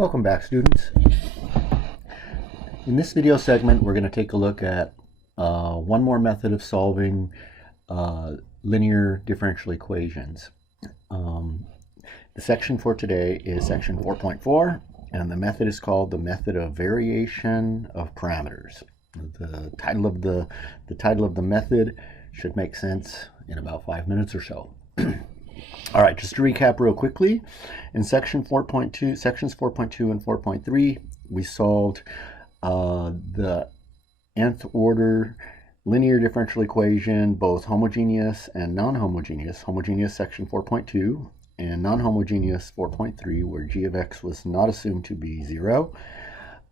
Welcome back, students. In this video segment, we're going to take a look at one more method of solving linear differential equations. The section for today is section 4.4, and the method is called the method of variation of parameters. The title of the method should make sense in about 5 minutes or so. All right, just to recap real quickly, in sections 4.2 and 4.3, we solved the nth order linear differential equation, both homogeneous and non-homogeneous. Homogeneous section 4.2 and non-homogeneous 4.3, where g of x was not assumed to be 0.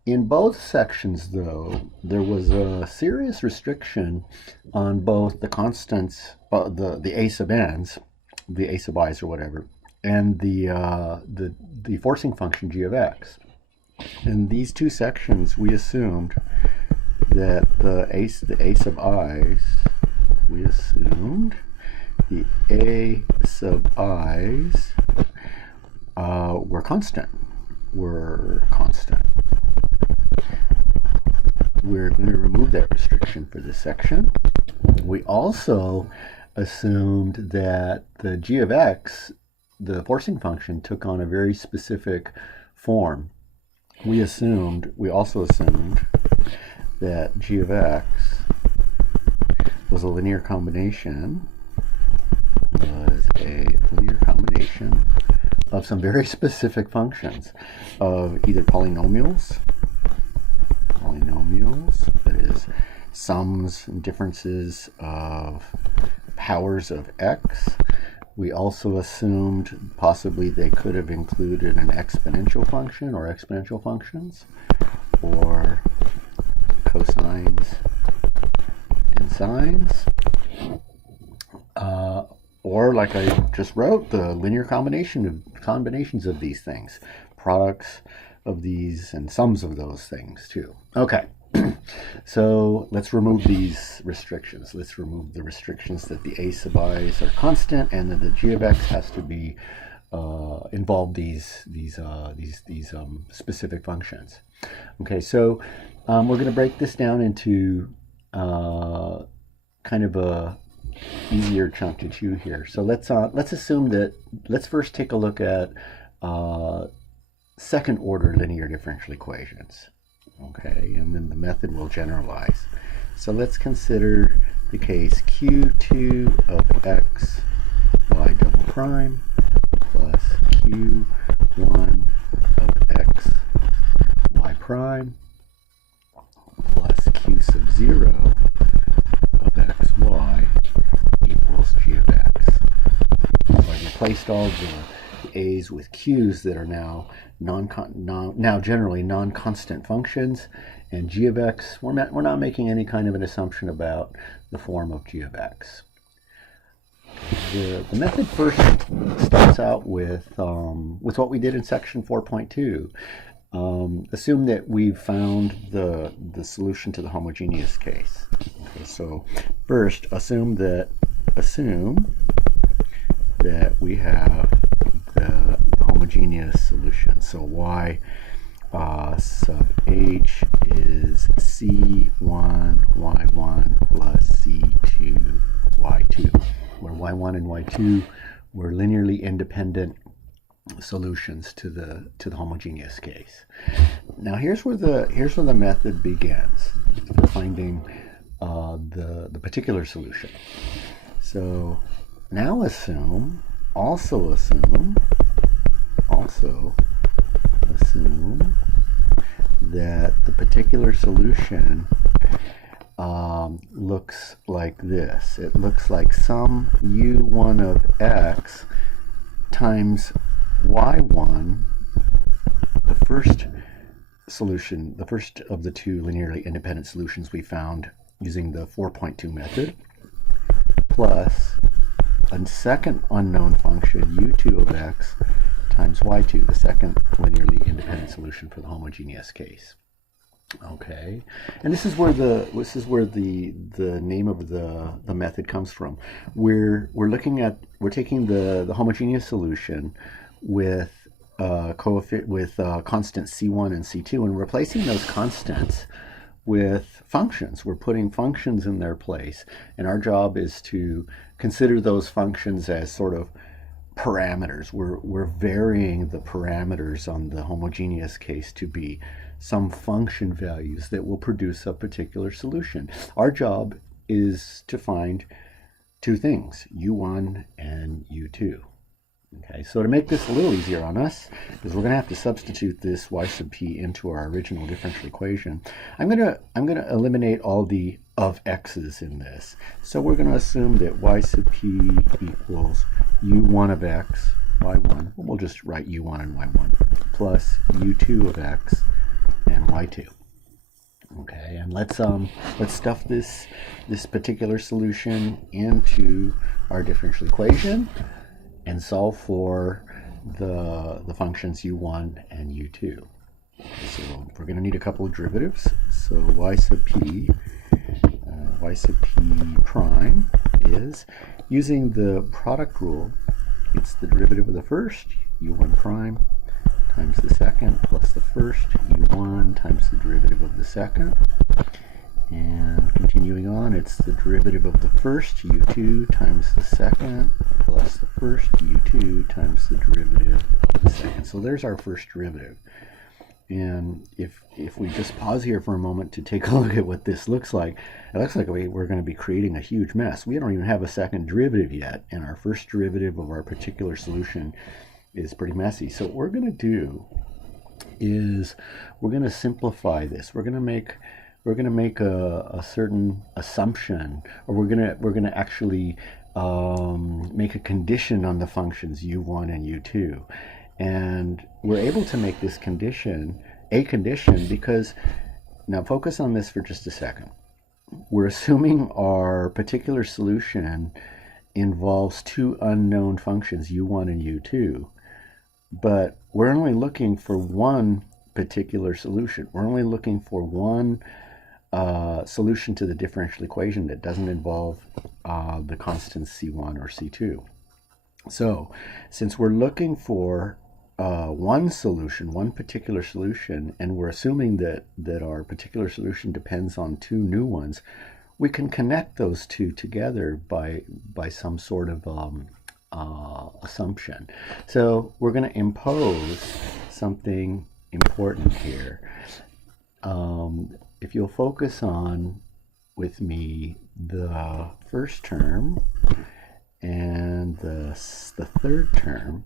In both sections, though, there was a serious restriction on both the constants, the a sub n's, the a sub i's or whatever, and the forcing function g of x. In these two sections, we assumed that the a sub i's, were constant. We're going to remove that restriction for this section. We also assumed that the g of x, the forcing function, took on a very specific form. We also assumed that g of x was a linear combination of some very specific functions of either polynomials, that is, sums and differences of powers of x. We also assumed possibly they could have included an exponential function or exponential functions, or cosines and sines, or, like I just wrote, the linear combinations of these things, products of these and sums of those things too. Okay. So let's remove these restrictions. Let's remove the restrictions that the a sub i's are constant and that the g of x has to be involve these specific functions. Okay, so we're going to break this down into kind of a easier chunk to chew here. So let's assume that, let's first take a look at second order linear differential equations. Okay, and then the method will generalize. So let's consider the case q2 of x y double prime plus q1 of x y prime plus q sub 0 of x y equals g of x. So I replaced all the a's with q's that are now generally non-constant functions, and g of x, we're not making any kind of an assumption about the form of g of x. The method first starts out with what we did in section 4.2. Assume that we've found the solution to the homogeneous case. Okay, so first assume that we have the homogeneous solution. So y sub h is c1 y1 plus c2 y2, where y1 and y2 were linearly independent solutions to the homogeneous case. Now here's where the method begins for finding the particular solution. So now also assume that the particular solution looks like this. It looks like sum u1 of x times y1, the first solution, the first of the two linearly independent solutions we found using the 4.2 method, plus a second unknown function u2 of x times y2, the second linearly independent solution for the homogeneous case. Okay, and this is where the name of the method comes from. We're taking the homogeneous solution with constant C1 and C2 and replacing those constants with functions. We're putting functions in their place, and our job is to consider those functions as sort of parameters. We're varying the parameters on the homogeneous case to be some function values that will produce a particular solution. Our job is to find two things, U1 and U2. Okay, so to make this a little easier on us, because we're going to have to substitute this y sub p into our original differential equation, I'm going to eliminate all the of x's in this. So we're going to assume that y sub p equals u1 of x, y1. We'll just write u1 and y1 plus u2 of x and y2. Okay, and let's stuff this particular solution into our differential equation and solve for the functions u1 and u2. So we're going to need a couple of derivatives. So y sub p prime is, using the product rule, it's the derivative of the first, u1 prime, times the second, plus the first, u1 times the derivative of the second. And continuing on, it's the derivative of the first, u2 times the second, plus the first, u2 times the derivative of the second. So there's our first derivative. And if we just pause here for a moment to take a look at what this looks like, it looks like we're going to be creating a huge mess. We don't even have a second derivative yet, and our first derivative of our particular solution is pretty messy. So what we're going to do is we're going to simplify this. We're going to make a certain assumption, or we're going to actually make a condition on the functions u1 and u2. And we're able to make this condition a condition because, now focus on this for just a second. We're assuming our particular solution involves two unknown functions, u1 and u2, but we're only looking for one particular solution. We're only looking for one solution to the differential equation that doesn't involve the constants c1 or c2. So since we're looking for one solution, one particular solution, and we're assuming that our particular solution depends on two new ones, we can connect those two together by some sort of assumption. So we're going to impose something important here. If you'll focus on with me the first term and the third term,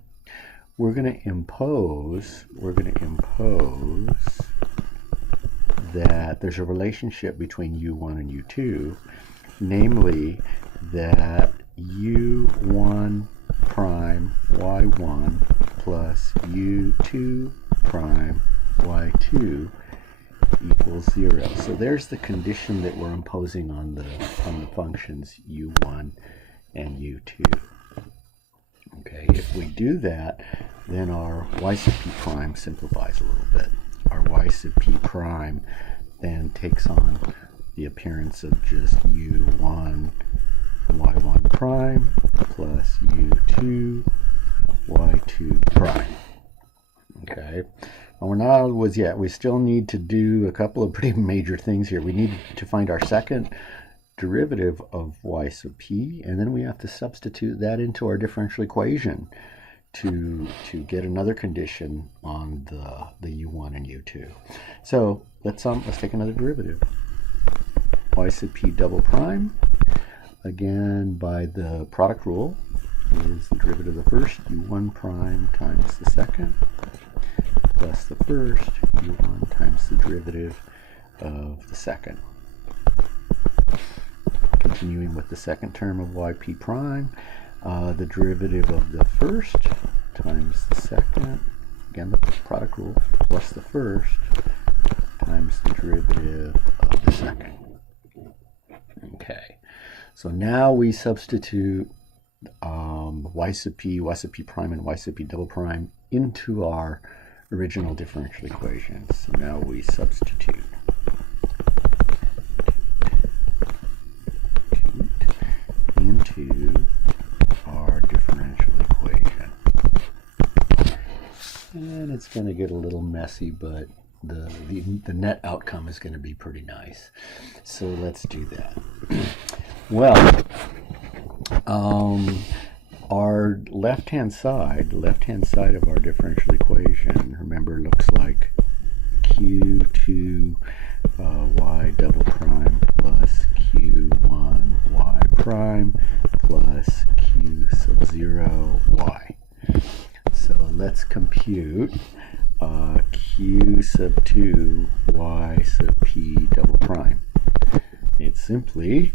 we're going to impose that there's a relationship between u1 and u2, namely that u1 prime y1 plus u2 prime y2 equals 0. So there's the condition that we're imposing on the functions u1 and u2. Okay, if we do that, then our y sub p prime simplifies a little bit. Our y sub p prime then takes on the appearance of just u1 y1 prime plus u2 y2 prime. Okay, and we're not always yet. We still need to do a couple of pretty major things here. We need to find our second derivative of y sub p, and then we have to substitute that into our differential equation to get another condition on the u1 and u2. So let's take another derivative. Y sub p double prime, again by the product rule, is the derivative of the first, u1 prime times the second, plus the first, u1 times the derivative of the second. Continuing with the second term of yp prime, the derivative of the first times the second, again the product rule, plus the first times the derivative of the second. Okay, so now we substitute y sub p prime, and y sub p double prime into our original differential equation. So now we substitute into our differential equation. it's going to get a little messy, but the net outcome is going to be pretty nice. So let's do that. Well, our left-hand side of our differential equation, remember, looks like q2 y double prime plus q1 y prime plus q sub 0 y. So let's compute q sub 2 y sub p double prime. It's simply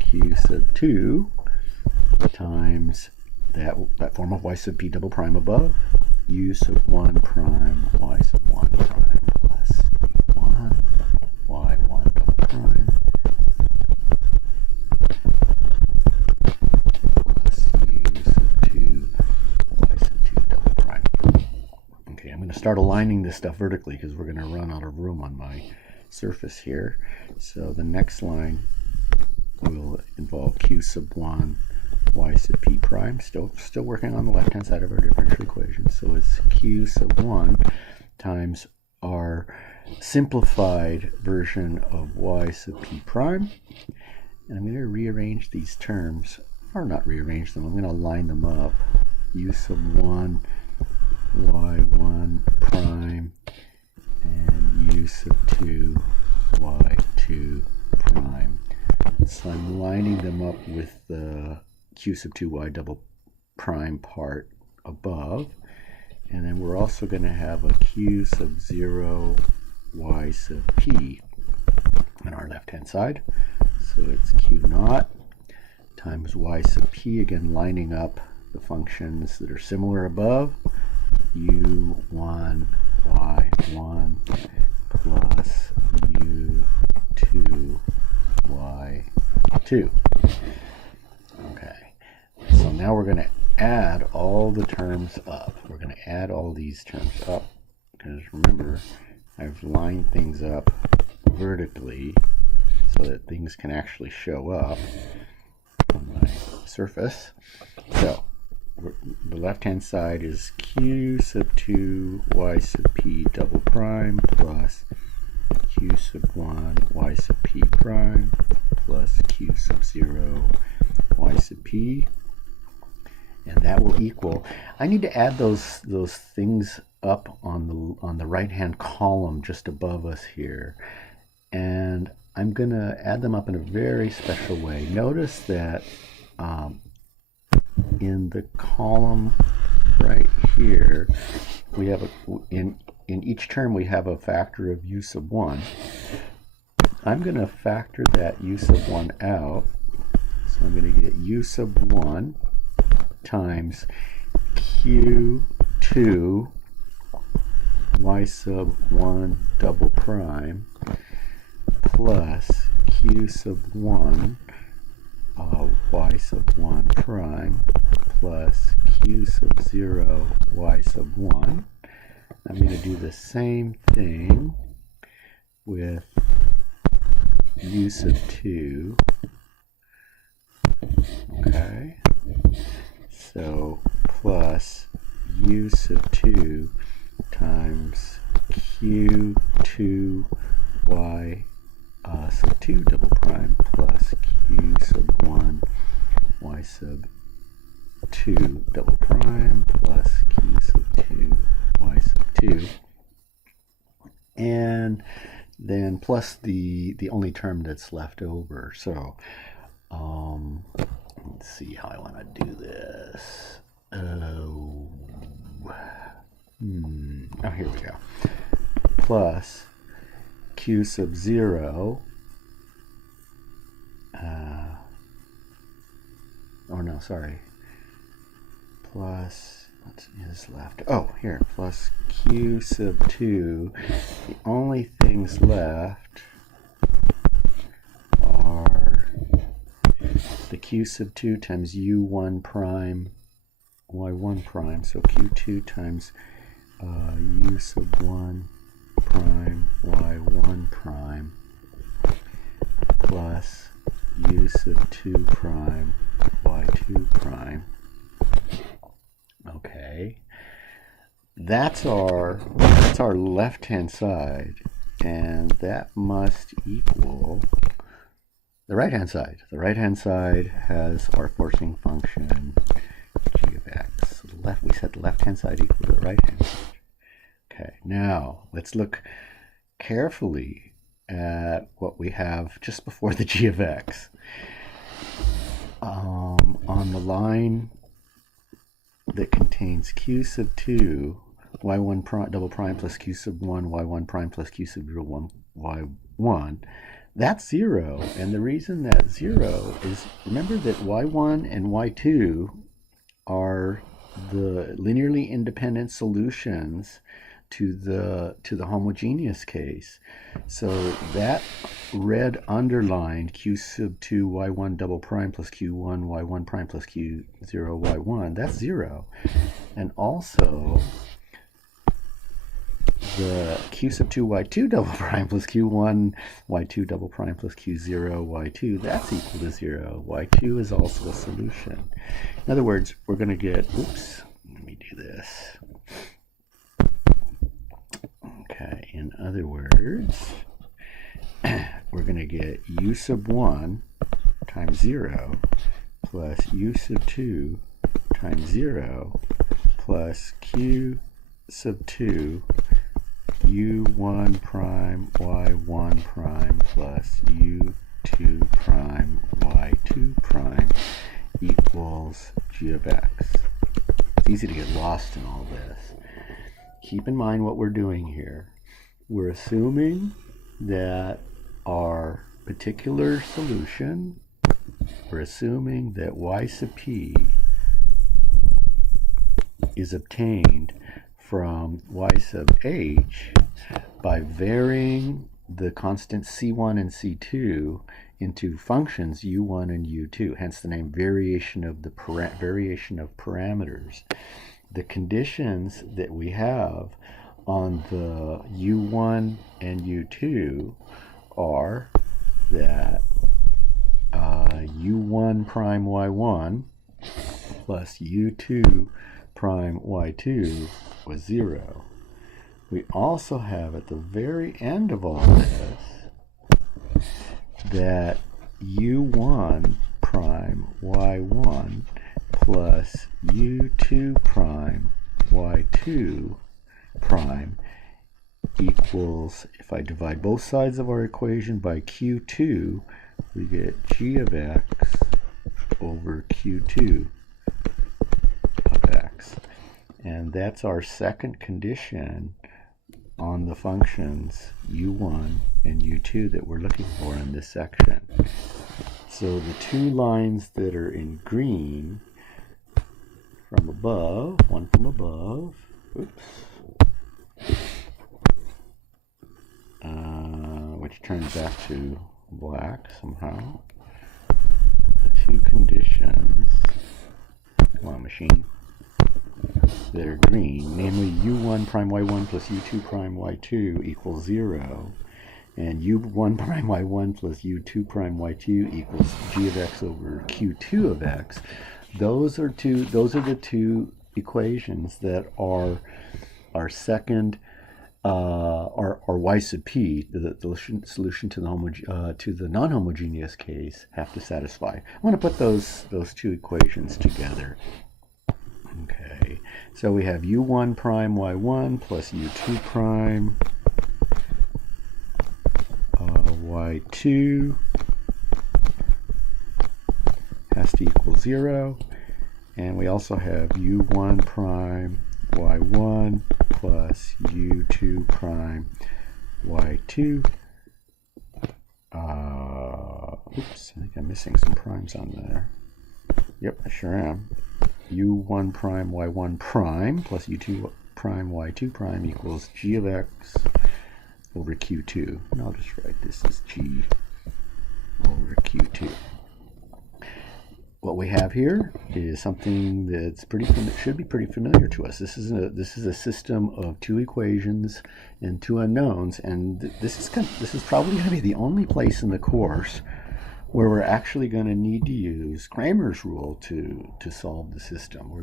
q sub 2 times that form of y sub p double prime above, u sub 1 prime y sub 1 prime plus u1 y1 double prime plus u sub 2 y sub 2 double prime. Okay, I'm going to start aligning this stuff vertically because we're going to run out of room on my surface here. So the next line will involve q sub 1 y sub p prime, still working on the left hand side of our differential equation. So it's q sub 1 times our simplified version of y sub p prime. And I'm going to rearrange these terms, or not rearrange them, I'm going to line them up. U sub 1 y1 prime and u sub 2 y2 prime. So I'm lining them up with the q sub 2 y double prime part above, and then we're also going to have a q sub 0 y sub p on our left hand side. So it's q naught times y sub p, again lining up the functions that are similar above, u1 y1 plus u2 y2. Okay, so now we're going to add all the terms up. We're going to add all these terms up because remember, I've lined things up vertically so that things can actually show up on my surface. So the left hand side is q sub 2 y sub p double prime plus q sub 1 y sub p prime plus q sub 0 y sub p, and that will equal, I need to add those things up on the right hand column just above us here, and I'm going to add them up in a very special way. Notice that in the column right here, we have in each term we have a factor of u sub 1. I'm going to factor that u sub 1 out. So I'm going to get u sub 1 times q2 y sub 1 double prime plus q sub 1 y sub 1 prime plus q sub 0 y sub 1. I'm going to do the same thing with u sub 2. Okay, so plus u sub 2 times q2 y sub 2 double prime plus q sub 1 y sub 2 double prime plus q sub 2 y sub 2, and then plus the only term that's left over. So let's see how I want to do this. Oh, here we go. Plus q sub 0, oh no, sorry, plus, what is left? Oh, here, plus q sub 2. The only things left are the q sub 2 times u1 prime y1 prime, so q2 times u sub 1 prime y1 prime plus u sub 2 prime y2 prime. Okay, that's our left-hand side, and that must equal the right-hand side. The right-hand side has our forcing function g of x. We set the left-hand side equal to the right-hand side. Okay, now let's look carefully at what we have just before the g of x. On the line that contains q sub 2 y1 prime, double prime plus q sub 1 y1 prime plus q sub 0 1 y1, that's 0. And the reason that's 0 is, remember that y1 and y2 are the linearly independent solutions to the homogeneous case. So that red underlined q sub 2 y1 double prime plus q1 y1 prime plus q0 y1, that's 0. And also the q sub 2 y2 double prime plus q1 y2 double prime plus q0 y2, that's equal to 0. y2 is also a solution. In other words, we're going to get, oops, let me do this. Okay, in other words, we're going to get u sub 1 times 0 plus u sub 2 times 0 plus q sub 2 u1 prime y1 prime plus u2 prime y2 prime equals g of x. It's easy to get lost in all this. Keep in mind what we're doing here. We're assuming that our particular solution, we're assuming that y sub p is obtained from y sub h by varying the constants c1 and c2 into functions u1 and u2, hence the name variation of parameters. The conditions that we have on the u1 and u2 are that u1 prime y1 plus u2 prime y2 was 0. We also have at the very end of all this that u1 prime y1 plus u2 prime y2 prime equals, if I divide both sides of our equation by q2, we get g of x over q2 of x. And that's our second condition on the functions u1 and u2 that we're looking for in this section. So the two lines that are in green from above, one from above, oops, which turns back to black somehow. The two conditions, come on machine, that are green, namely u1 prime y1 plus u2 prime y2 equals 0, and u1 prime y1 plus u2 prime y2 equals g of x over q2 of x. Those are the two equations that are our second our y sub p, the solution to the non-homogeneous case, have to satisfy. I want to put those two equations together. Okay, so we have u1 prime y1 plus u2 prime y2 has to equal 0, and we also have u1 prime y1 plus u2 prime y2. Oops, I think I'm missing some primes on there. Yep, I sure am. u1 prime y1 prime plus u2 prime y2 prime equals g of x over q2. And I'll just write this as g over q2. What we have here is something that's should be pretty familiar to us. This is a system of two equations and two unknowns, and this is probably going to be the only place in the course where we're actually going to need to use Cramer's rule to solve the system, or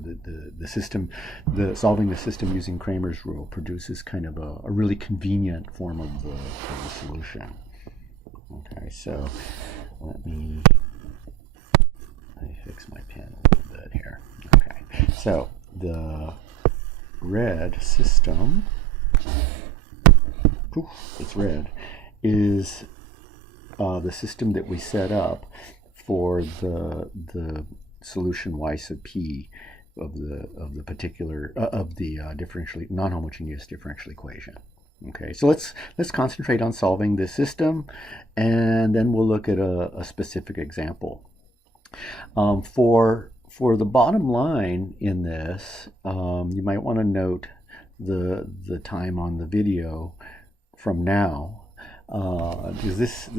solving the system using Cramer's rule produces kind of a really convenient form of the solution. Okay, so let me fix my pen a little bit here. Okay, so the red system, it's red, is the system that we set up for the solution y sub p of the differentially non-homogeneous differential equation. Okay, so let's concentrate on solving this system, and then we'll look at a specific example. For the bottom line in this, you might want to note the time on the video from now. Because this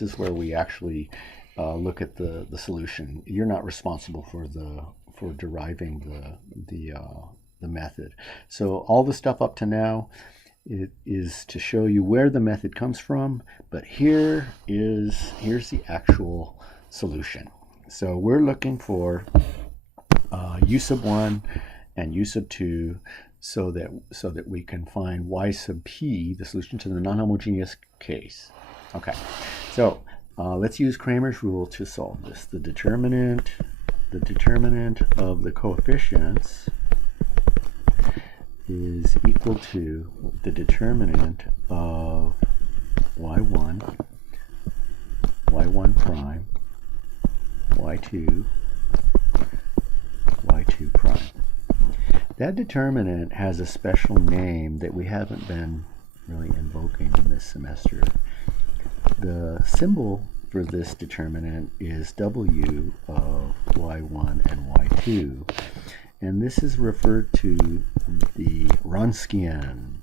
is where we actually look at the solution. You're not responsible for deriving the method. So all the stuff up to now, it is to show you where the method comes from. But here's the actual solution. So we're looking for u sub 1 and u sub 2. So that we can find y sub p, the solution to the non-homogeneous case. Okay, so let's use Cramer's rule to solve this. The determinant of the coefficients is equal to the determinant of y1 prime, y2 prime. That determinant has a special name that we haven't been really invoking in this semester. The symbol for this determinant is w of y1 and y2, and this is referred to the Wronskian.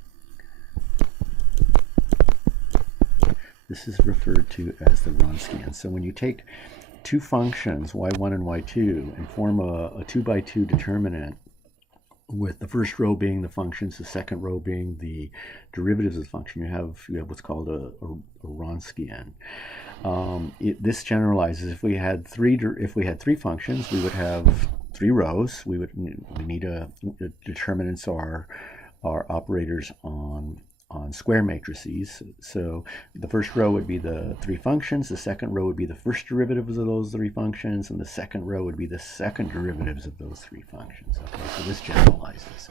This is referred to as the Wronskian. So when you take two functions, y1 and y2, and form a 2 by 2 determinant, with the first row being the functions, the second row being the derivatives of the function, you have what's called a Wronskian. This generalizes. If we had three functions, we would have 3 rows. We need determinants are operators on square matrices. So the first row would be the 3 functions, the second row would be the first derivatives of those 3 functions, and the second row would be the second derivatives of those 3 functions. Okay, so this generalizes.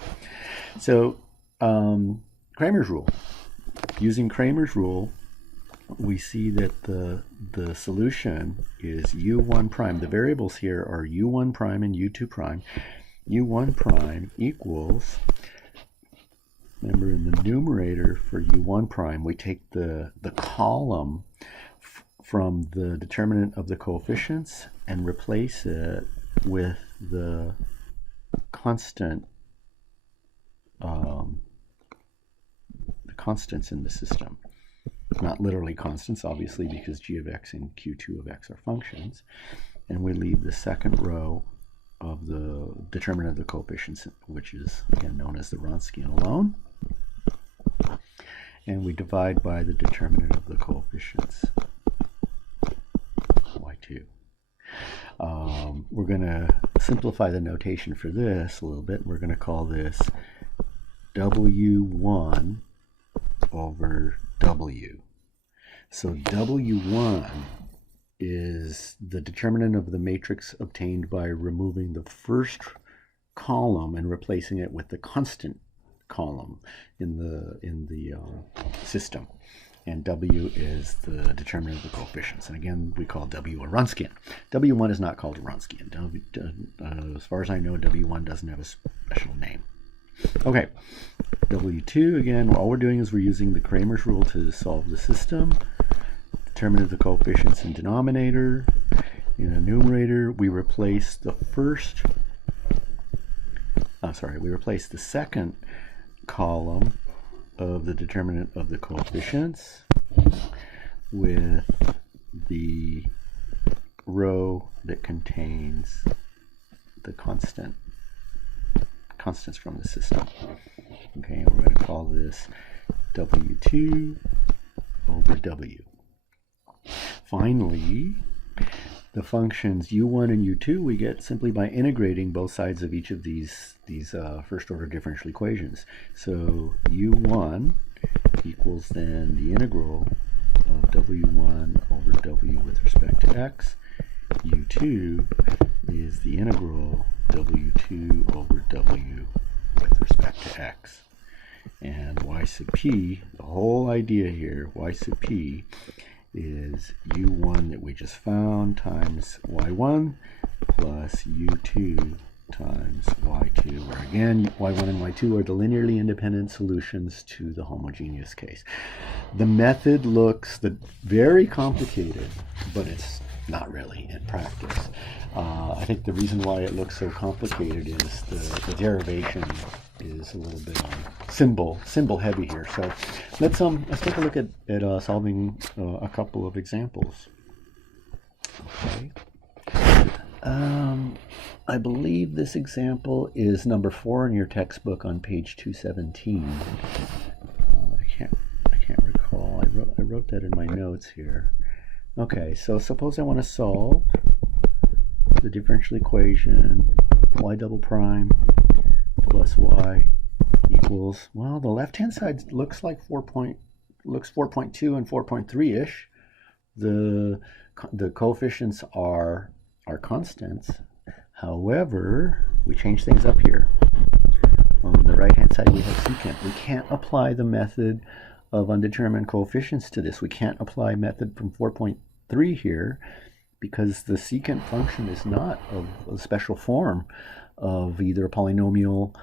So Cramer's rule. Using Cramer's rule, we see that the solution is u1 prime. The variables here are u1 prime and u2 prime. u1 prime equals, remember, in the numerator for u1 prime, we take the column from the determinant of the coefficients and replace it with the constant, the constants in the system. Not literally constants, obviously, because g of x and q2 of x are functions. And we leave the second row of the determinant of the coefficients, which is again known as the Wronskian, alone. And we divide by the determinant of the coefficients, y2. We're going to simplify the notation for this a little bit. We're going to call this w1 over w. So w1 is the determinant of the matrix obtained by removing the first column and replacing it with the constant column in the system, and w is the determinant of the coefficients. And again, we call w a Wronskian. w1 is not called a Wronskian. As far as I know, w1 doesn't have a special name. Okay, w2, again, all we're doing is we're using the Cramer's rule to solve the system. Determinant of the coefficients in denominator. In a numerator, we replace the second column of the determinant of the coefficients with the row that contains the constants from the system. Okay, and we're going to call this w2 over w. finally, the functions u1 and u2 we get simply by integrating both sides of each of these first order differential equations. So u1 equals then the integral of w1 over w with respect to x. u2 is the integral w2 over w with respect to x. And y sub p, the whole idea here, y sub p is u1 that we just found times y1 plus u2 times y2, where again y1 and y2 are the linearly independent solutions to the homogeneous case. The method looks very complicated, but it's not really in practice. I think the reason why it looks so complicated is the derivation is a little bit symbol heavy here. So let's take a look at solving a couple of examples. Okay. I believe this example is number 4 in your textbook on page 217. I can't recall. I wrote that in my notes here. Okay, so suppose I want to solve the differential equation y double prime plus y equals, well, the left-hand side looks like 4.2 and 4.3-ish. The coefficients are constants. However, we change things up here. On the right-hand side, we have secant. We can't apply the method of undetermined coefficients to this. We can't apply method from 4.3 here because the secant function is not of a special form of either a polynomial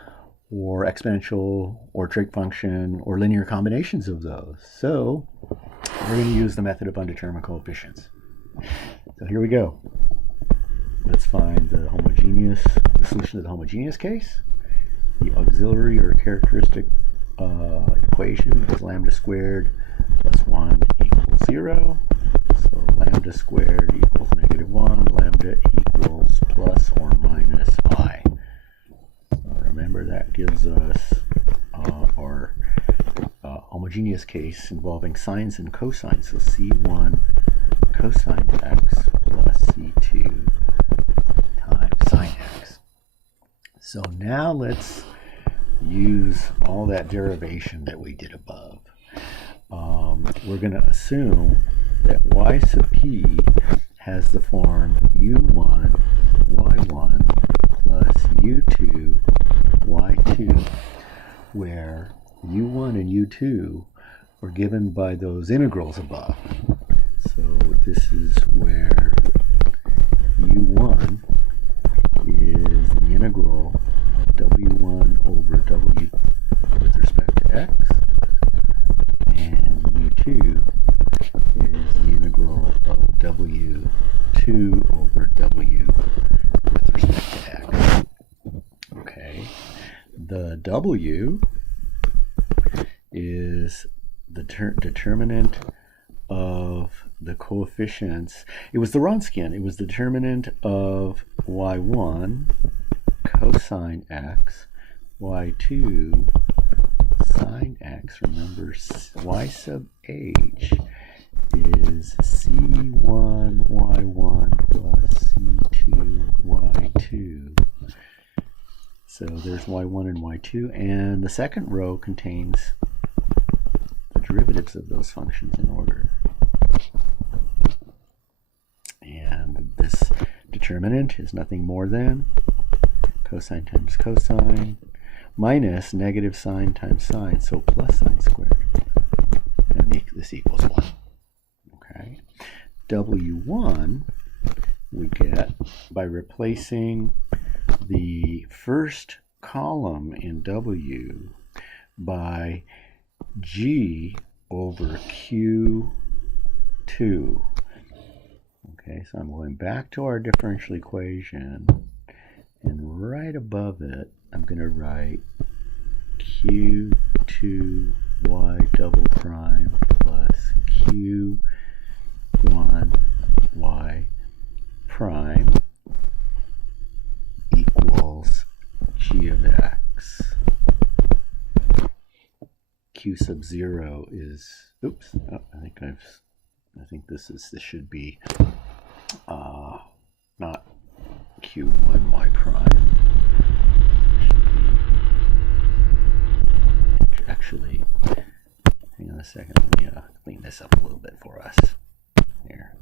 or exponential or trig function or linear combinations of those. So we're going to use the method of undetermined coefficients. So here we go. Let's find the solution to the homogeneous case. The auxiliary or characteristic equation is lambda squared plus 1 equals 0. So lambda squared equals -1, lambda equals plus or minus I. Remember, that gives us our homogeneous case involving sines and cosines. So C1 cosine x plus C2 times sine x. So now let's use all that derivation that we did above. We're going to assume that y sub p has the form u1 y1 plus u2 y2, where u1 and u2 were given by those integrals above. So this is where u1 is the integral of w1 over w with respect to x, and u2 is the integral of w2 over w with respect to x. Okay, the w is the determinant of the coefficients. It was the Wronskian. It was the determinant of y1 cosine x, y2 sine x. Remember, y sub h is c1 y1 plus c2 y2. So there's y1 and y2, and the second row contains the derivatives of those functions in order. And this determinant is nothing more than cosine times cosine minus negative sine times sine, so plus sine squared. And this equals 1. Okay. W1 we get by replacing the first column in W by G over Q2. Okay, so I'm going back to our differential equation, and right above it, I'm going to write Q2 y double prime plus Q1 y prime equals g of x. Q sub 0 is, oops, oh, I think I've I think this should be not q1 y prime. Actually, hang on a second. Let me clean this up a little bit for us. Here.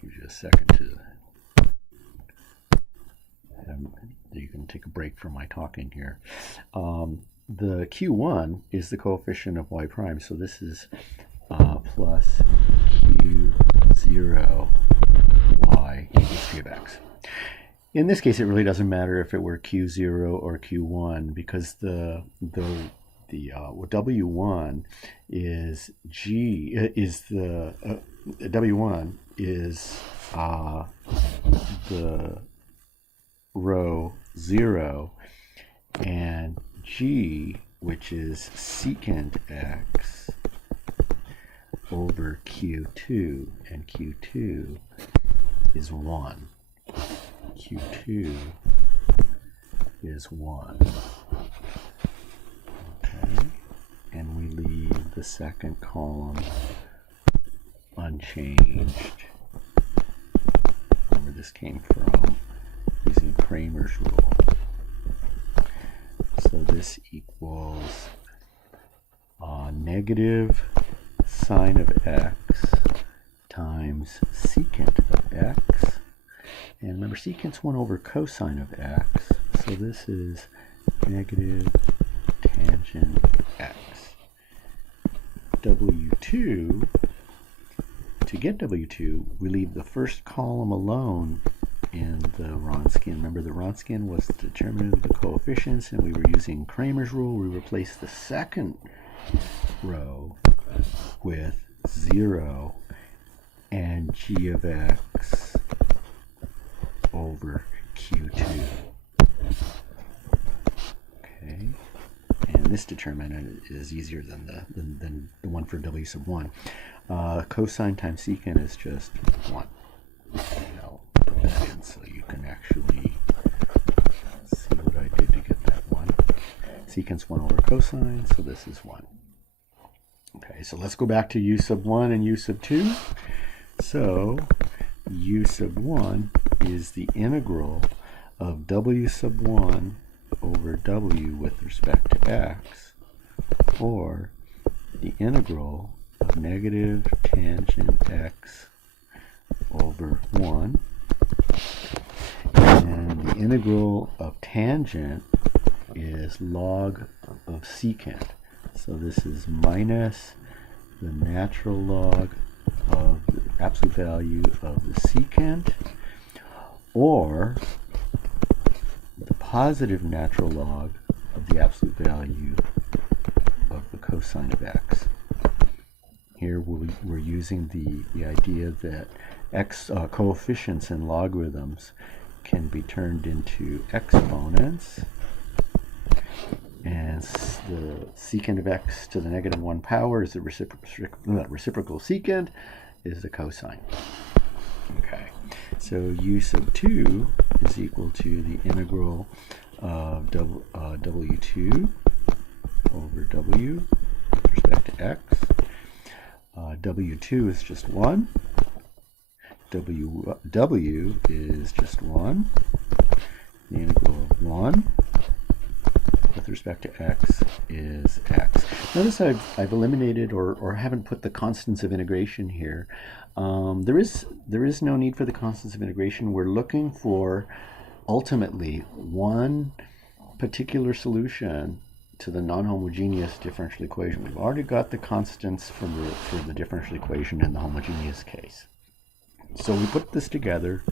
Gives you a second to. You can take a break from my talking here. The q1 is the coefficient of y prime, so this is plus q0 y equals g of x. In this case, it really doesn't matter if it were q0 or q1, because the w1 is w1 is the row 0, and g, which is secant x over q2, and q2 is 1. q2 is 1. Okay, and we leave the second column unchanged. Where this came from, using Kramer's rule. So this equals negative sine of x times secant of x. And remember, secant's 1 over cosine of x. So this is negative tangent x. W2, to get W2, we leave the first column alone in the Wronskian. Remember, the Wronskian was the determinant of the coefficients, and we were using Kramer's rule. We replaced the second row with 0 and g of x over q2. Okay, and this determinant is easier than the one for w sub 1. Cosine times secant is just 1. I'll put that in so you can actually see what I did to get that 1. Secant's 1 over cosine, so this is 1. Okay, so let's go back to u sub 1 and u sub 2. So u sub 1 is the integral of w sub 1 over w with respect to x, or the integral of negative tangent x over 1, and the integral of tangent is log of secant. So this is minus the natural log of the absolute value of the secant, or the positive natural log of the absolute value of the cosine of x. Here we're using the idea that x coefficients and logarithms can be turned into exponents, and the secant of x to the negative 1 power is the reciprocal secant is the cosine. Okay, so u sub 2 is equal to the integral of w2 over w with respect to x. W2 is just 1. W is just 1. The integral of 1 with respect to x is x. Notice I've eliminated or haven't put the constants of integration here. There is no need for the constants of integration. We're looking for ultimately one particular solution to the non-homogeneous differential equation. We've already got the constants for the differential equation in the homogeneous case. So we put this together.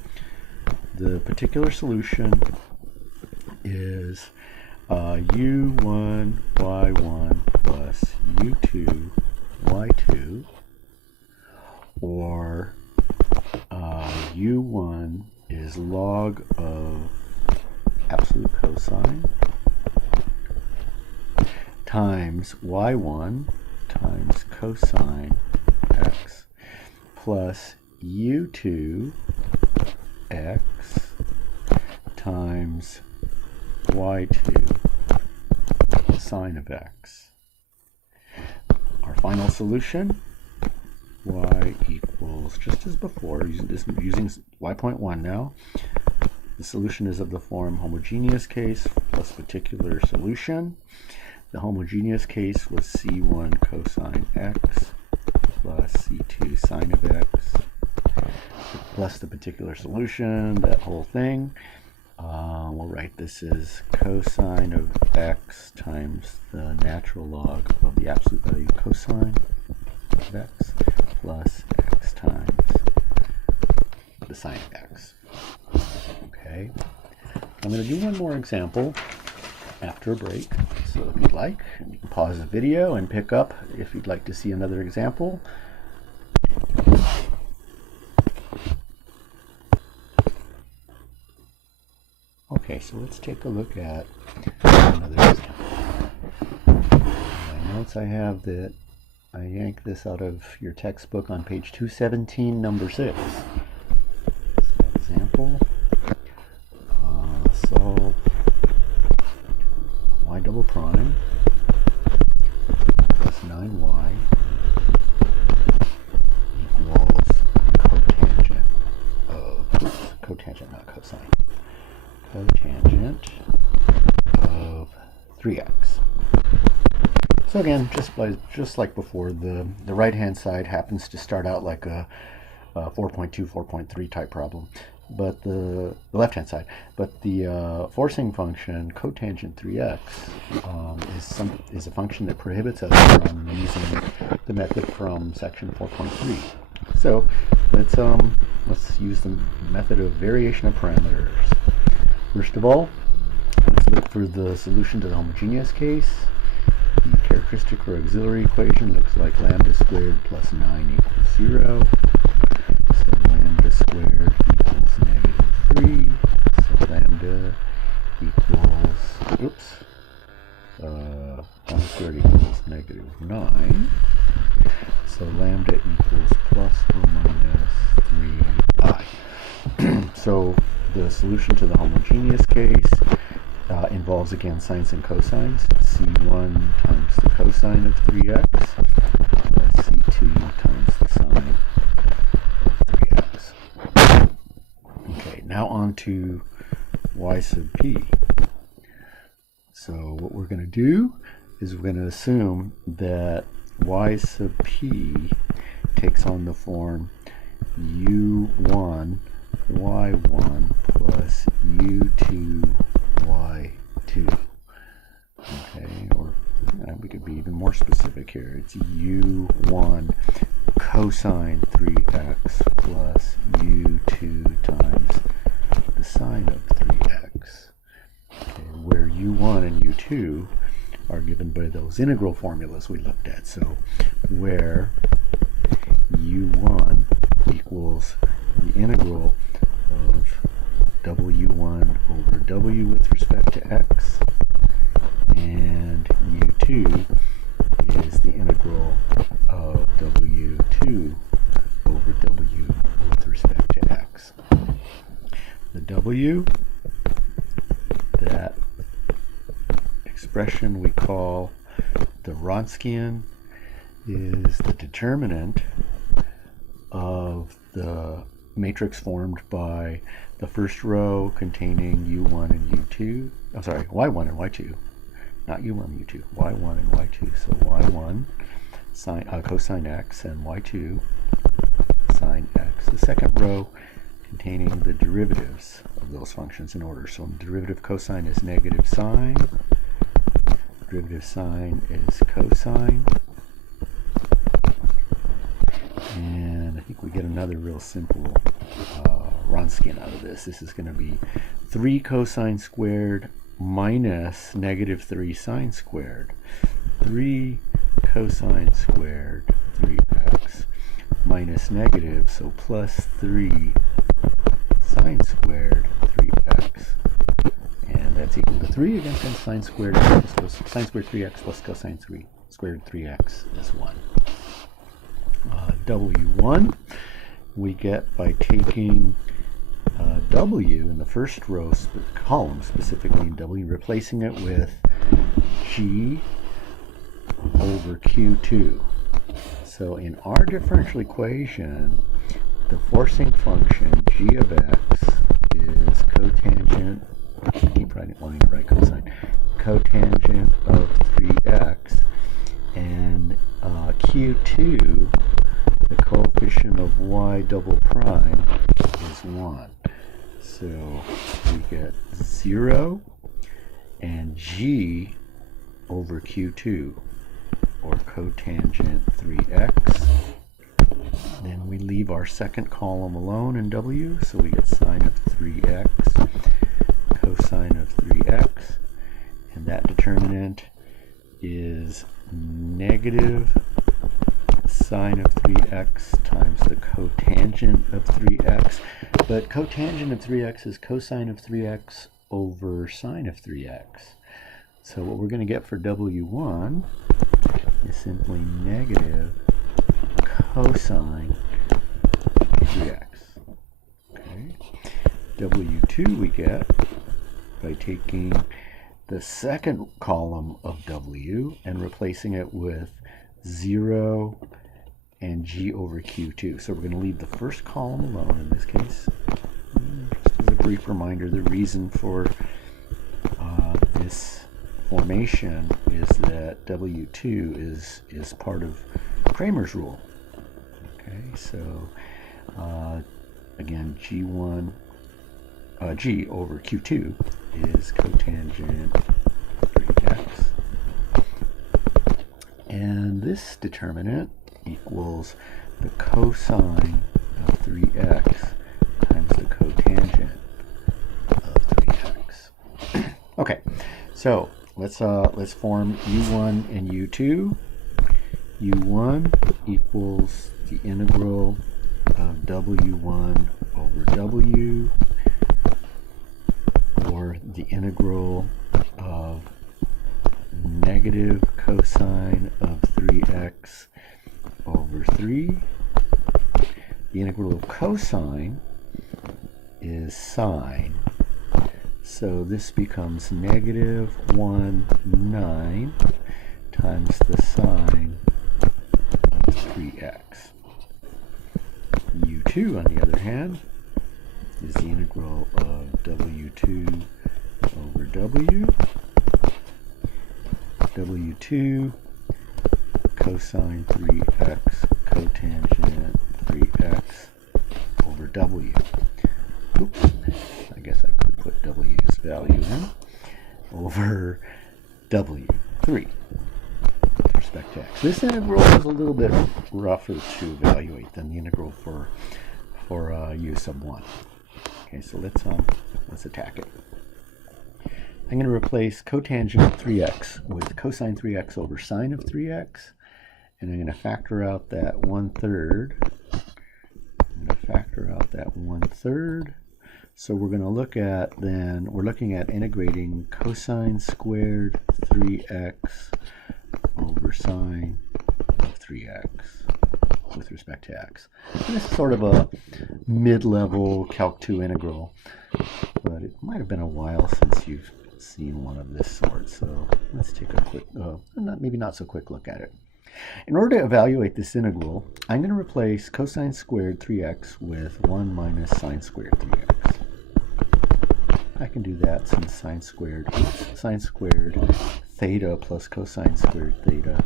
The particular solution is u1 y1 plus u2 y2, or u1 is log of absolute cosine times y1 times cosine x plus u2 x times y2 sine of x. final solution, y equals, just as before, using y.1 now. The solution is of the form homogeneous case plus particular solution. The homogeneous case was C1 cosine x plus C2 sine of x plus the particular solution, that whole thing. We'll write this as cosine of x times the natural log of the absolute value cosine of x plus x times the sine of x. Okay, I'm going to do one more example after a break. So if you'd like, you can pause the video and pick up if you'd like to see another example. Okay, so let's take a look at another example. In my notes I have that I yanked this out of your textbook on page 217, number 6. So example, solve y double prime plus 9y equals cotangent, not cosine. Cotangent of 3x. So again, just like before, the right-hand side happens to start out like a 4.2, 4.3 type problem, but the left-hand side. But the forcing function cotangent 3x is a function that prohibits us from using the method from section 4.3. So let's use the method of variation of parameters. First of all, let's look for the solution to the homogeneous case. The characteristic or auxiliary equation looks like lambda squared plus 9 equals 0. So lambda squared equals -3. So lambda equals, lambda squared equals -9. So lambda equals plus or minus 3i. So the solution to the homogeneous case involves again sines and cosines. C1 times the cosine of 3x plus C2 times the sine of 3x. Okay, now on to y sub p. So what we're going to do is we're going to assume that y sub p takes on the form u1 y1 plus u2 y2. Okay, or we could be even more specific here. It's u1 cosine 3x plus u2 times the sine of 3x. Okay, where u1 and u2 are given by those integral formulas we looked at. So where u1 equals the integral of w1 over w with respect to x, and u2 is the integral of w2 over w with respect to x. The w, that expression we call the Wronskian, is the determinant of the matrix formed by the first row containing u1 and u2, y1 and y2, not u1 and u2, y1 and y2. So y1 cosine x and y2 sine x. The second row containing the derivatives of those functions in order. So the derivative cosine is negative sine, derivative sine is cosine, and I think we get another real simple Wronskian out of this. This is going to be 3 cosine squared minus -3 sine squared. 3 cosine squared 3x minus negative, so plus 3 sine squared 3x. And that's equal to 3 again, since sine squared 3x plus cosine 3 squared 3x is 1. W1 we get by taking W in the first row column, specifically in W, replacing it with G over Q2. So in our differential equation, the forcing function g of x is cotangent, you probably didn't want to write cosine, cotangent of 3x, and q2, the coefficient of y double prime, is 1. So we get 0 and g over q2, or cotangent 3x. Then we leave our second column alone in w, so we get sine of 3x, cosine of 3x, and that determinant is negative sine of 3x times the cotangent of 3x. But cotangent of 3x is cosine of 3x over sine of 3x. So what we're going to get for w1 is simply negative cosine 3x. Okay. w2 we get by taking the second column of w and replacing it with 0 and g over q2. So we're going to leave the first column alone in this case. Just as a brief reminder, the reason for this formation is that w2 is part of Kramer's rule. Okay, so again, g over q2 is cotangent 3x, and this determinant equals the cosine of 3x times the cotangent of 3x. Okay, so let's form u1 and u2. u1 equals the integral of w1 over w, or the integral of negative cosine of 3x over 3. The integral of cosine is sine, so this becomes negative 1/9 times the sine of 3x. u2, on the other hand, is the integral of w2 over w. w2 cosine 3x cotangent 3x over w. Oops, I guess I could put w's value in, over w3 with respect to x. This integral is a little bit rougher to evaluate than the integral for u sub 1. Okay, so let's attack it. I'm going to replace cotangent of 3x with cosine 3x over sine of 3x, and I'm going to factor out that 1/3. So we're going to look at, then we're looking at integrating cosine squared 3x over sine of 3x with respect to x. And this is sort of a mid-level Calc 2 integral, but it might have been a while since you've seen one of this sort, so let's take a quick, maybe not so quick look at it. In order to evaluate this integral, I'm going to replace cosine squared 3x with 1 minus sine squared 3x. I can do that since sine squared theta plus cosine squared theta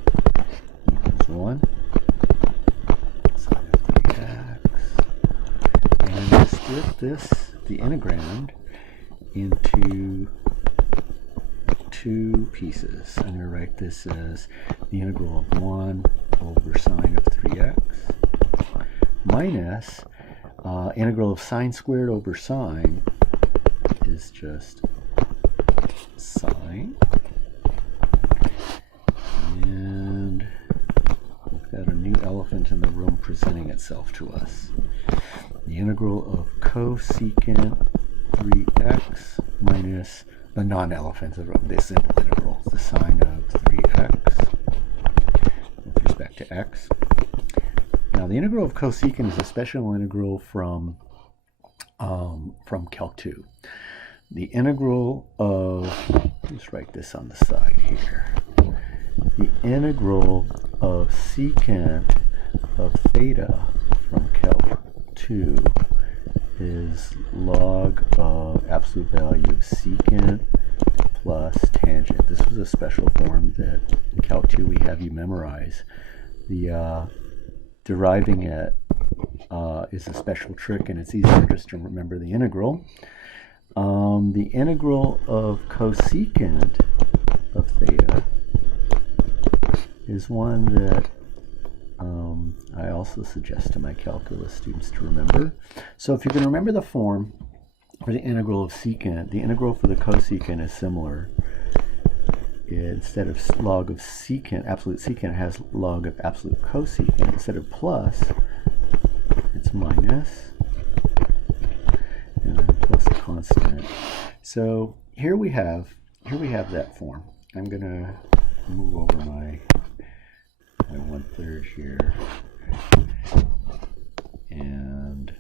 equals 1. Sine of 3x. And I'm going to split the integrand, into two pieces. I'm going to write this as the integral of 1 over sine of 3x minus integral of sine squared over sine is just sine. And we've got a new elephant in the room presenting itself to us. The integral of cosecant 3x minus the non-elephant of this simple integral, the sine of 3x with respect to x. Now the integral of cosecant is a special integral from Calc 2. The integral of, let's write this on the side here. The integral of secant of theta from Calc 2 is log of absolute value of secant plus tangent. This was a special form that in Calc 2 we have you memorize. The deriving it is a special trick, and it's easier just to remember the integral. The integral of cosecant of theta is one that I also suggest to my calculus students to remember. So if you can remember the form for the integral of secant, the integral for the cosecant is similar. Instead of log of secant, absolute secant, it has log of absolute cosecant. Instead of plus, it's minus, and then plus a constant. So here we have that form. I'm going to move over my 1/3 here, and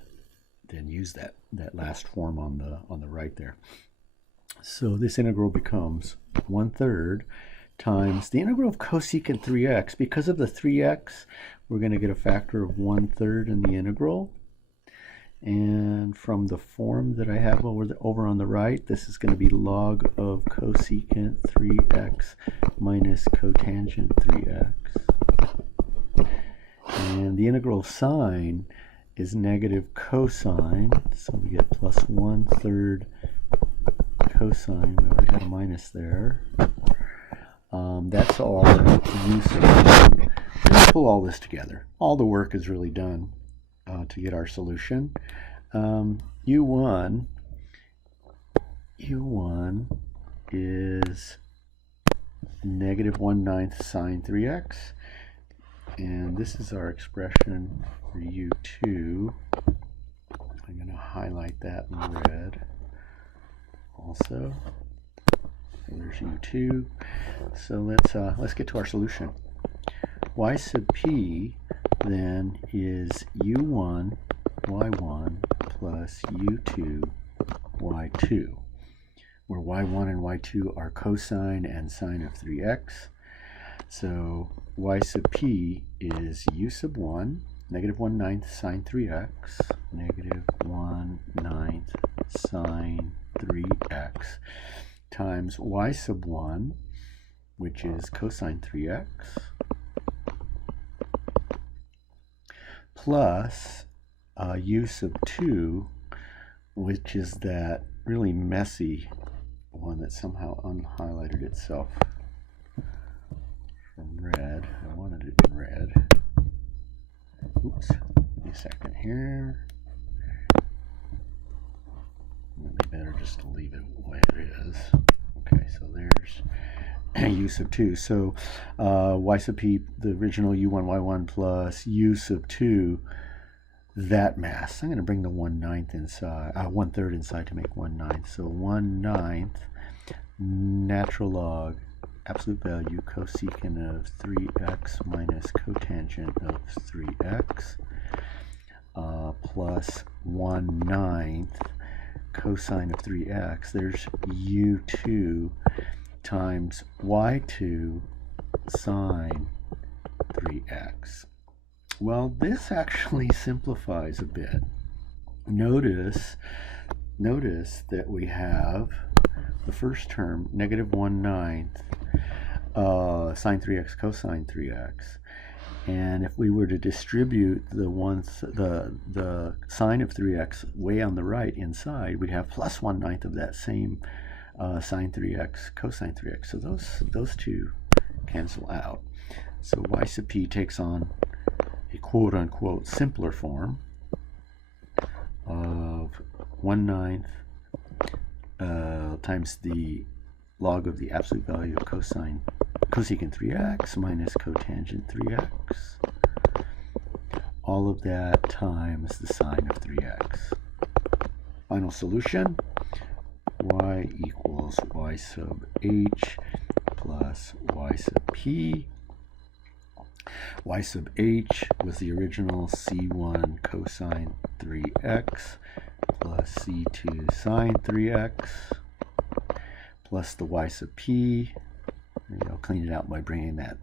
then use that last form on the right there. So this integral becomes 1/3 times the integral of cosecant 3x. Because of the 3x, we're going to get a factor of 1/3 in the integral. And from the form that I have over on the right, this is going to be log of cosecant 3x minus cotangent 3x. And the integral of sine is negative cosine, so we get plus 1/3 cosine. We already had a minus there. That's all use of. We're going to pull all this together. All the work is really done to get our solution. U1 is negative 1/9 sine 3x. And this is our expression for U2. I'm going to highlight that in red also. So there's U2. So let's get to our solution. Y sub p then is U1 y1 plus U2 y2, where y1 and y2 are cosine and sine of 3x. So y sub p is u sub 1, negative 1/9 sine 3x, negative 1/9 sine 3x, times y sub 1, which is cosine 3x, plus u sub 2, which is that really messy one that somehow unhighlighted itself from red. I wanted it in red. Oops, give me a second here. Maybe better just to leave it the way it is. Okay, so there's u sub 2. So y sub p, the original u1 y1 plus u sub 2, that mass. I'm going to bring the 1/9 inside, 1/3 inside to make 1/9. So 1/9 natural log absolute value cosecant of 3x minus cotangent of 3x plus 1/9 cosine of 3x. There's u2 times y2 sine 3x. Well, this actually simplifies a bit. Notice that we have the first term, negative 1/9 sine 3x cosine 3x. And if we were to distribute the sine of 3x way on the right inside, we'd have plus 1/9 of that same sine 3x cosine 3x. So those two cancel out. So y sub p takes on a quote-unquote simpler form of 1/9 times the log of the absolute value of cosecant 3x minus cotangent 3x. All of that times the sine of 3x. Final solution, y equals y sub h plus y sub p. Y sub h was the original c1 cosine 3x plus c2 sine 3x plus the y sub p. Maybe I'll clean it out by bringing that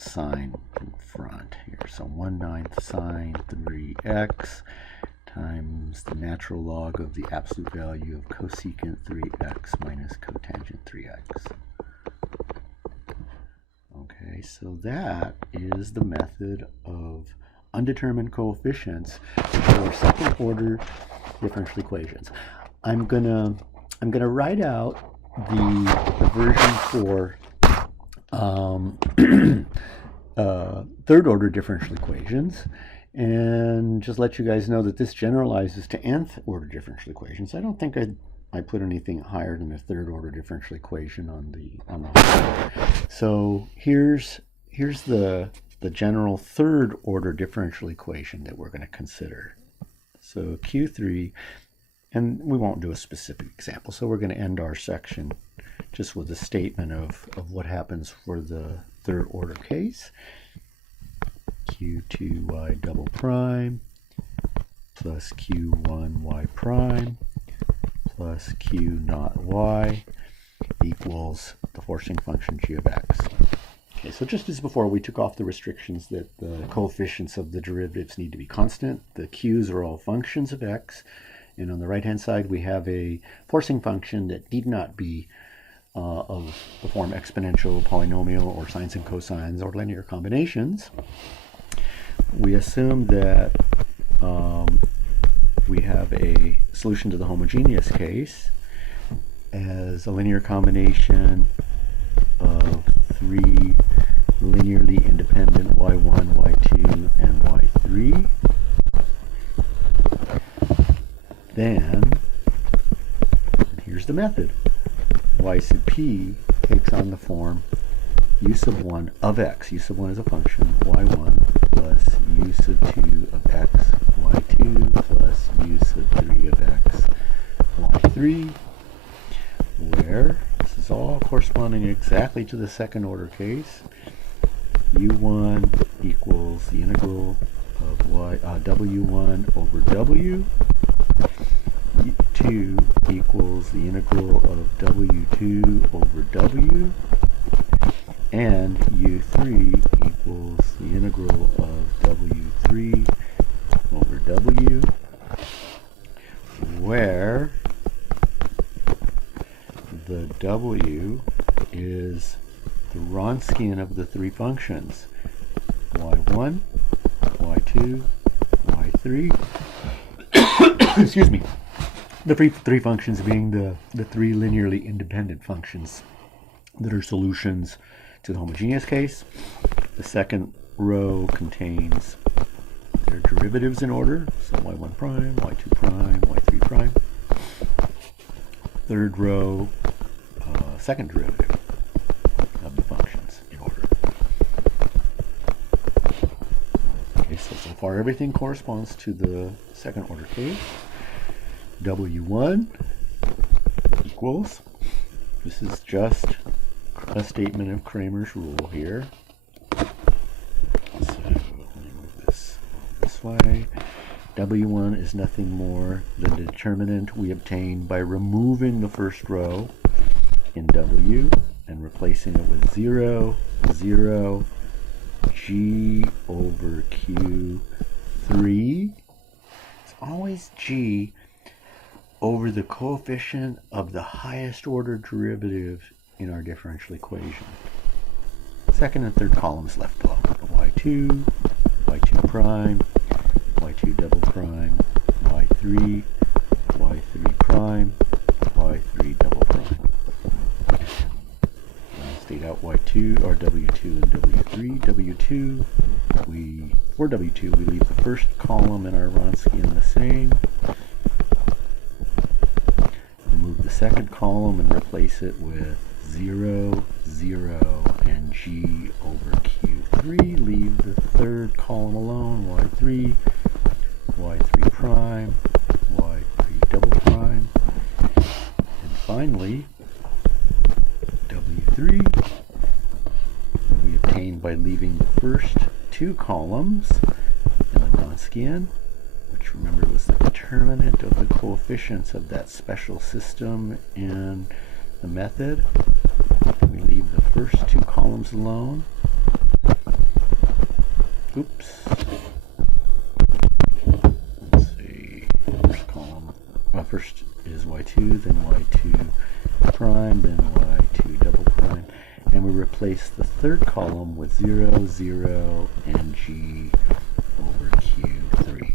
sign in front here. So 1/9 sine 3x times the natural log of the absolute value of cosecant 3x minus cotangent 3x. Okay, so that is the method of undetermined coefficients for second order differential equations. I'm gonna write out the version for third order differential equations, and just let you guys know that this generalizes to nth order differential equations. I don't think I put anything higher than a third order differential equation on the So here's the general third order differential equation that we're going to consider. So Q3, and we won't do a specific example, so we're going to end our section just with a statement of what happens for the third order case. Q2y double prime plus Q1y prime plus Q naught y equals the forcing function g of x. Okay, so just as before, we took off the restrictions that the coefficients of the derivatives need to be constant. The q's are all functions of x, and on the right hand side we have a forcing function that need not be of the form exponential, polynomial, or sines and cosines, or linear combinations. We assume that we have a solution to the homogeneous case as a linear combination of three linearly independent y1, y2, and y3. Then, here's the method. Y sub p takes on the form u sub 1 of x. U sub 1 is a function, y1 plus u sub 2 of x, y2 plus u sub 3 of x, y3, where this is all corresponding exactly to the second order case. u1 equals the integral of w1 over w. u2 equals the integral of w2 over w. And u3 equals the integral of w3 over w, where the w is the Wronskian of the three functions, y1, y2, y3. Excuse me. The three functions being the three linearly independent functions that are solutions to the homogeneous case. The second row contains their derivatives in order, so y1 prime, y2 prime, y3 prime. Third row, second derivative of the functions in order. Okay, so far everything corresponds to the second order case. w1 equals, this is just a statement of Kramer's rule here. So let me move this way. W1 is nothing more than the determinant we obtain by removing the first row in W and replacing it with 0, 0, G over Q3. It's always G over the coefficient of the highest order derivative in our differential equation. Second and third columns left below. y2, y2 prime, y2 double prime, y3, y3 prime, y3 double prime. State out y2 or w2 and w3. For w2 we leave the first column in our Wronskian the same. Remove the second column and replace it with 0, 0, and G over Q3. Leave the third column alone, y3, y3 prime, y3 double prime. And finally, w3 we obtained by leaving the first two columns in the Wronskian, which remember was the determinant of the coefficients of that special system in the method. We leave the first two columns alone, Oops. Let's see. First column. Well, first is y2, then y2 prime, then y2 double prime. And we replace the third column with 0, 0, and g over q3.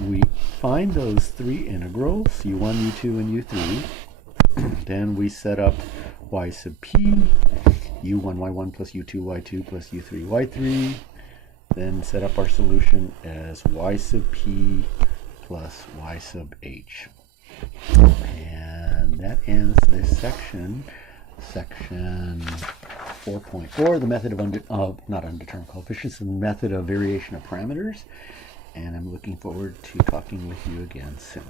We find those three integrals, u1, u2, and u3. Then we set up y sub p, u1, y1 plus u2, y2 plus u3, y3. Then set up our solution as y sub p plus y sub h. And that ends this section. Section 4.4, the method of not undetermined coefficients, the method of variation of parameters. And I'm looking forward to talking with you again soon.